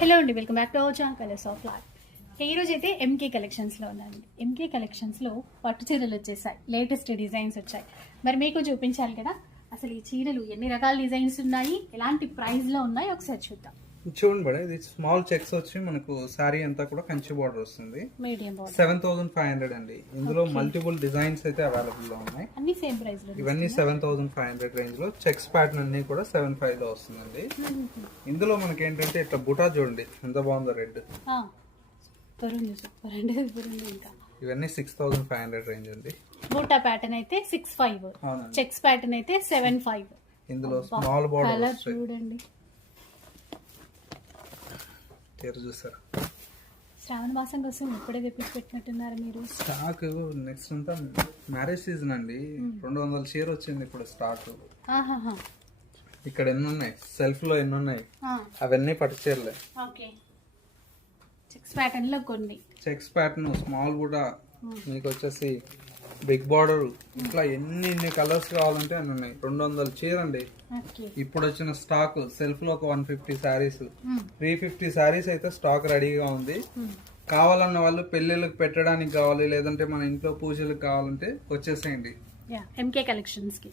Hello అండి, welcome back to our channel colours of life. ఈ రోజు అయితే ఎంకే కలెక్షన్స్లో ఉన్నాయండి. ఎంకే కలెక్షన్స్లో పట్టు చీరలు వచ్చేసాయి, లేటెస్ట్ డిజైన్స్ వచ్చాయి. మరి మీకు చూపించాలి కదా, అసలు ఈ చీరలు ఎన్ని రకాల డిజైన్స్ ఉన్నాయి, ఎలాంటి ప్రైస్లో ఉన్నాయి ఒకసారి చూద్దాం. చూడండి మేడం, ఇది స్మాల్ చెక్స్ వచ్చి మనకు సారీ అంతా కూడా కంచి బార్డర్ వస్తుంది. మీడియం బార్డర్ 7500 అండి. ఇందులో మల్టిపుల్ డిజైన్స్ అయితే అవైలబుల్ లో ఉన్నాయి. అన్ని సేమ్ ప్రైస్ లో. ఇవన్నీ 7500 రేంజ్ లో చెక్స్ ప్యాటర్న్ అన్ని కూడా 75 లో వస్తుందండి. ఇందులో మనకి ఏంటంటే ఇట్లా బుటా చూడండి ఎంత బాగుందో, రెడ్. ఇవన్నీ 6500 రేంజ్ అండి. బూటా ప్యాటర్న్ అయితే 65, చెక్స్ ప్యాటర్న్ అయితే 75. ఇందులో స్మాల్ బార్డర్ చూడండి. చూసారు, శ్రావణ మాసం కోసం ఇప్పుడే తెప్పించి పెట్టినట్టున్నారు మీరు. స్టాక్ నెక్స్ట్ అంతా మ్యారేజ్ సీజన్ అండి. 200 చీర వచ్చింది ఇప్పుడు స్టాక్. ఇక్కడ ఎన్ని ఉన్నాయి, సెల్ఫ్ లో ఎన్ని ఉన్నాయి, అవన్నీ పట్టు చీరలే. చెక్స్ ప్యాటర్న్ లో కొన్ని చెక్స్ ప్యాటర్న్ స్మాల్ కూడా మీకు వచ్చేసి బిగ్ బార్డర్, ఇట్లా ఎన్ని కలర్స్ కావాలంటే అన్ని ఉన్నాయి. 200 చీర అండి. ఇప్పుడు వచ్చిన స్టాక్ సెల్ఫ్ లో ఒక 150 శారీస్, 350 శారీస్ అయితే స్టాక్ రెడీగా ఉంది. కావాలన్న వాళ్ళు పెళ్లిళ్ళకి పెట్టడానికి కావాలి, లేదంటే మన ఇంట్లో పూజలకు కావాలంటే వచ్చేసేయండి ఎంకే కలెక్షన్స్ కి.